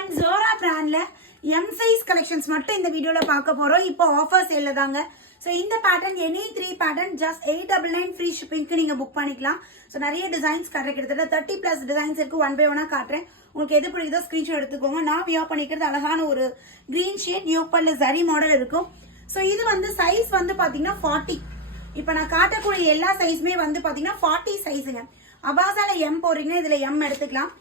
Brand ஜோரா பிராண்ட்ல M size collections மட்டும் இந்த வீடியோல பார்க்க போறோம். இப்போ ஆஃபர் சேல்ல தாங்க. ஸோ இந்த pattern any 3 pattern just 899 free ஷிப்பிங்க்கு நீங்க புக் பண்ணிக்கலாம். ஸோ நிறைய டிசைன்ஸ் காட்டுறேன், கிட்டத்தட்ட 30+ டிசைன்ஸ் இருக்கு. ஒன் பை ஒன்னா காட்டுறேன். உங்களுக்கு எது பிடிக்குதோ ஸ்கிரீன்ஷாட் எடுத்துக்கோங்க. நான் வியர் பண்ணிக்கிறது அழகான ஒரு கிரீன் ஷேட் யோப்பல்ல ஜரி மாடல் இருக்கும். ஸோ இது வந்து சைஸ் வந்து பாத்தீங்கன்னா 40. இப்போ நான் காட்டக்கூடிய எல்லா சைஸுமே வந்து பாத்தீங்கன்னா 40 சைஸுங்க. அபாசால எம் போடுறீங்கன்னா இதுல எம் எடுத்துக்கலாம்.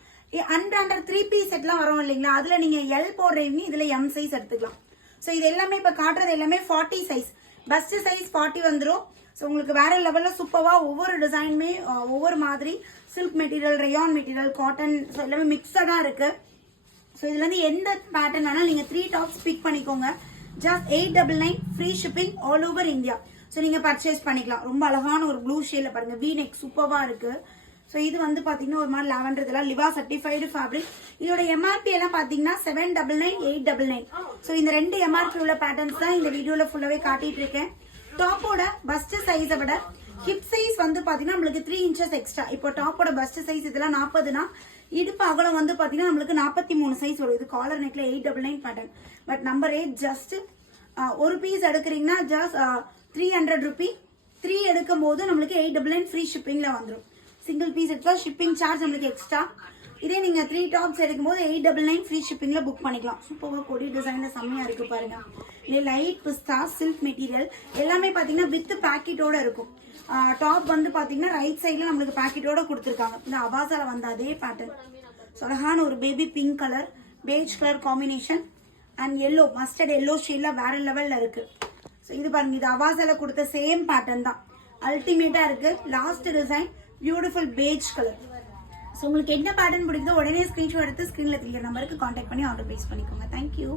அண்டர் 3 பீஸ் செட்லாம் வரும் இல்லைங்களா, அதுல நீங்க எல் போடுறீங்க, இதுல எம் சைஸ் எடுத்துக்கலாம். ஸோ இது எல்லாமே இப்ப காட்டுறது எல்லாமே 40 சைஸ். பஸ்ட் சைஸ் 40 வந்துடும். ஸோ உங்களுக்கு வேற லெவல்ல சூப்பரா ஒவ்வொரு டிசைனுமே ஒவ்வொரு மாதிரி silk material, rayon material, cotton, so எல்லாமே மிக்சடா இருக்கு. ஸோ இதுல இருந்து எந்த பேட்டர்ன் வேணாலும் நீங்க 3 டாப்ஸ் பிக் பண்ணிக்கோங்க. Just 899 free shipping all over India. So நீங்க பர்ச்சேஸ் பண்ணிக்கலாம். ரொம்ப அழகான ஒரு ப்ளூ ஷேட்ல பாருங்க, வி நெக் சூப்பரா இருக்கு. ஸோ இது வந்து பாத்தீங்கன்னா ஒரு மாதிரி லாவெண்டர், இதெல்லாம் லிவா சர்டிஃபைடு ஃபேப்ரிக். இதோட எம்ஆர்பி எல்லாம் பாத்தீங்கன்னா 799 899. ஸோ இந்த ரெண்டு எம்ஆர்பி உள்ள பேட்டர்ன்ஸ் தான் இந்த வீடியோல ஃபுல்லாவே காட்டிட்டு இருக்கேன். டாப்போட பஸ்ட் சைஸை விட ஹிப் சைஸ் வந்து பாத்தீங்கன்னா நம்மளுக்கு 3 இன்ச்சஸ் எக்ஸ்ட்ரா. இப்போ டாப்போட பஸ்ட் சைஸ் இதெல்லாம் 40னா இடுப்பு அகலம் வந்து பாத்தீங்கன்னா நம்மளுக்கு 43 சைஸ் வரும். இது காலர் நெக்ல 899 பேட்டர்ன். பட் நம்பர் 8 ஜஸ்ட் ஒரு பீஸ் எடுக்கிறீங்கன்னா ஜஸ்ட் 300 ரூபி. 3 எடுக்கும் போது நம்மளுக்கு 899 ஃப்ரீ ஷிப்பிங்ல வந்துடும். சிங்கிள் பீஸ் எடுத்தா ஷிப்பிங் சார்ஜ் நம்மளுக்கு எக்ஸ்ட்ரா. இதே நீங்க 3 டாப்ஸ் எடுக்கும்போது 899 ஃப்ரீ ஷிப்பிங்ல புக் பண்ணிக்கலாம். சூப்பரா கொடி டிசைன்ல செம்மையா இருக்கு பாருங்க. இது லைட் பிஸ்தா சில்க் மெட்டீரியல் எல்லாமே பாத்தீங்கன்னா வித் பாக்கெட்டோட இருக்கும். டாப் வந்து பாத்தீங்கன்னா ரைட் சைட்ல நம்மளுக்கு பாக்கெட்டோட கொடுத்துருக்காங்க. இந்த அபாசால வந்த அதே பேட்டர்ன். அழகான ஒரு baby pink colour, beige colour combination and yellow, mustard yellow ஷேட்ல வேற லெவல்ல இருக்கு. ஸோ இது பாருங்க, இது அபாசால கொடுத்த சேம் பேட்டர்ன் தான். அல்டிமேட்டா இருக்கு. Last design beautiful beige colour. So உங்களுக்கு என்ன பேட்டர்ன் பிடிக்குதோ உடனே ஸ்கிரீன்ஷாட் எடுத்து ஸ்கிரீன்ல தெரியுற நம்பருக்கு கான்டாக்ட் பண்ணி ஆர்டர் பிளேஸ் பண்ணிக்கோங்க. தேங்க்யூ.